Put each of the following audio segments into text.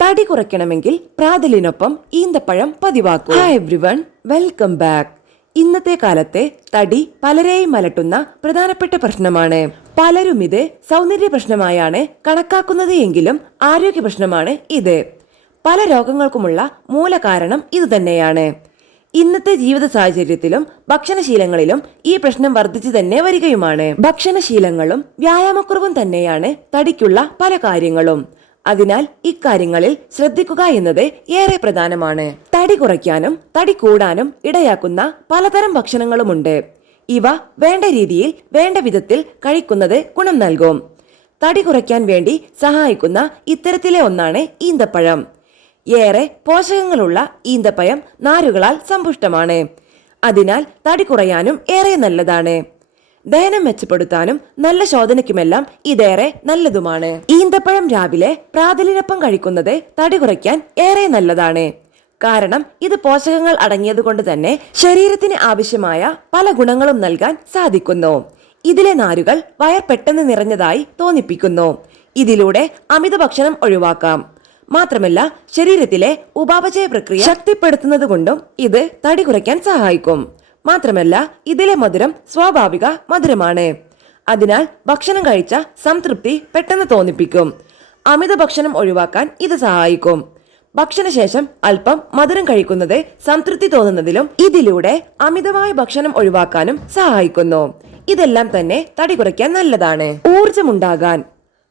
തടി കുറയ്ക്കണമെങ്കിൽ പ്രാതലിനൊപ്പം ഈന്തപ്പഴം പതിവാക്കൂ. Hi everyone, welcome back. ഇന്നത്തെ കാലത്തെ തടി പലരെയും അലട്ടുന്ന പ്രധാനപ്പെട്ട പ്രശ്നമാണ്. പലരും ഇത് സൗന്ദര്യ പ്രശ്നമായാണ് കണക്കാക്കുന്നത് എങ്കിലും ആരോഗ്യ പ്രശ്നമാണ് ഇത്. പല രോഗങ്ങൾക്കുമുള്ള മൂലകാരണം ഇതുതന്നെയാണ്. ഇന്നത്തെ ജീവിത സാഹചര്യത്തിലും ഭക്ഷണശീലങ്ങളിലും ഈ പ്രശ്നം വർദ്ധിച്ചു തന്നെ വരികയുമാണ്. ഭക്ഷണശീലങ്ങളും വ്യായാമക്കുറവും തന്നെയാണ് തടിക്കുള്ള പല കാര്യങ്ങളും. അതിനാൽ ഇക്കാര്യങ്ങളിൽ ശ്രദ്ധിക്കുക എന്നത് ഏറെ പ്രധാനമാണ്. തടി കുറയ്ക്കാനും തടി കൂടാനും ഇടയാക്കുന്ന പലതരം ഭക്ഷണങ്ങളുമുണ്ട്. ഇവ വേണ്ട രീതിയിൽ വേണ്ട വിധത്തിൽ കഴിക്കുന്നത് ഗുണം നൽകും. തടി കുറയ്ക്കാൻ വേണ്ടി സഹായിക്കുന്ന ഇത്തരത്തിലെ ഒന്നാണ് ഈന്തപ്പഴം. ഏറെ പോഷകങ്ങളുള്ള ഈന്തപ്പഴം നാരുകളാൽ സമ്പുഷ്ടമാണ്. അതിനാൽ തടി കുറയാനും ഏറെ നല്ലതാണ്. ദഹനം മെച്ചപ്പെടുത്താനും നല്ല ശോധനയ്ക്കുമെല്ലാം ഇതേറെ നല്ലതുമാണ്. ഈന്തപ്പഴം രാവിലെ പ്രാതലിനൊപ്പം കഴിക്കുന്നത് തടി കുറയ്ക്കാൻ ഏറെ നല്ലതാണ്. കാരണം ഇത് പോഷകങ്ങൾ അടങ്ങിയതുകൊണ്ട് തന്നെ ശരീരത്തിന് ആവശ്യമായ പല ഗുണങ്ങളും നൽകാൻ സാധിക്കുന്നു. ഇതിലെ നാരുകൾ വയർ പെട്ടെന്ന് നിറഞ്ഞതായി തോന്നിപ്പിക്കുന്നു. ഇതിലൂടെ അമിത ഭക്ഷണം ഒഴിവാക്കാം. മാത്രമല്ല ശരീരത്തിലെ ഉപാപചയ പ്രക്രിയ ശക്തിപ്പെടുത്തുന്നത് കൊണ്ടും ഇത് തടി കുറയ്ക്കാൻ സഹായിക്കും. മാത്രമല്ല ഇതിലെ മധുരം സ്വാഭാവിക മധുരമാണ്. അതിനാൽ ഭക്ഷണം കഴിച്ച സംതൃപ്തി പെട്ടെന്ന് തോന്നിപ്പിക്കും. അമിത ഭക്ഷണം ഒഴിവാക്കാൻ ഇത് സഹായിക്കും. ഭക്ഷണശേഷം അല്പം മധുരം കഴിക്കുന്നത് സംതൃപ്തി തോന്നുന്നതിലും ഇതിലൂടെ അമിതമായ ഭക്ഷണം ഒഴിവാക്കാനും സഹായിക്കുന്നു. ഇതെല്ലാം തന്നെ തടി കുറയ്ക്കാൻ നല്ലതാണ്. ഊർജമുണ്ടാകാൻ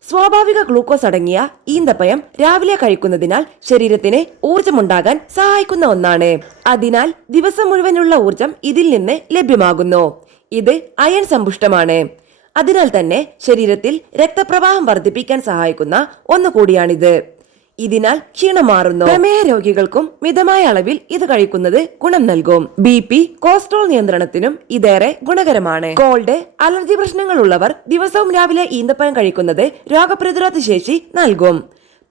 സ്വാഭാവിക ഗ്ലൂക്കോസ് അടങ്ങിയ ഈന്തപ്പഴം രാവിലെ കഴിക്കുന്നതിനാൽ ശരീരത്തിന് ഊർജമുണ്ടാകാൻ സഹായിക്കുന്ന ഒന്നാണ്. അതിനാൽ ദിവസം മുഴുവനുള്ള ഊർജം ഇതിൽ നിന്ന് ലഭ്യമാകുന്നു. ഇത് അയൺ സമ്പുഷ്ടമാണ്. അതിനാൽ തന്നെ ശരീരത്തിൽ രക്തപ്രവാഹം വർദ്ധിപ്പിക്കാൻ സഹായിക്കുന്ന ഒന്നുകൂടിയാണിത്. ഇതിനാൽ ക്ഷീണം മാറുന്നു. പ്രമേഹ രോഗികൾക്കും മിതമായ അളവിൽ ഇത് കഴിക്കുന്നത് ഗുണം നൽകും. BP, കൊളസ്ട്രോൾ നിയന്ത്രണത്തിനും ഇതേറെ ഗുണകരമാണ്. കോൾഡ്, അലർജി പ്രശ്നങ്ങൾ ഉള്ളവർ ദിവസവും രാവിലെ ഈന്തപ്പഴം കഴിക്കുന്നത് രോഗപ്രതിരോധ ശേഷി നൽകും.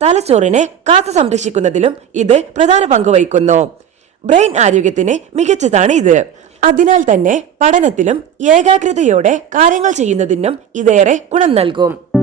തലച്ചോറിനെ കാത്തു സംരക്ഷിക്കുന്നതിലും ഇത് പ്രധാന പങ്ക് വഹിക്കുന്നു. ബ്രെയിൻ ആരോഗ്യത്തിന് മികച്ചതാണ് ഇത്. അതിനാൽ തന്നെ പഠനത്തിലും ഏകാഗ്രതയോടെ കാര്യങ്ങൾ ചെയ്യുന്നതിനും ഇതേറെ ഗുണം നൽകും.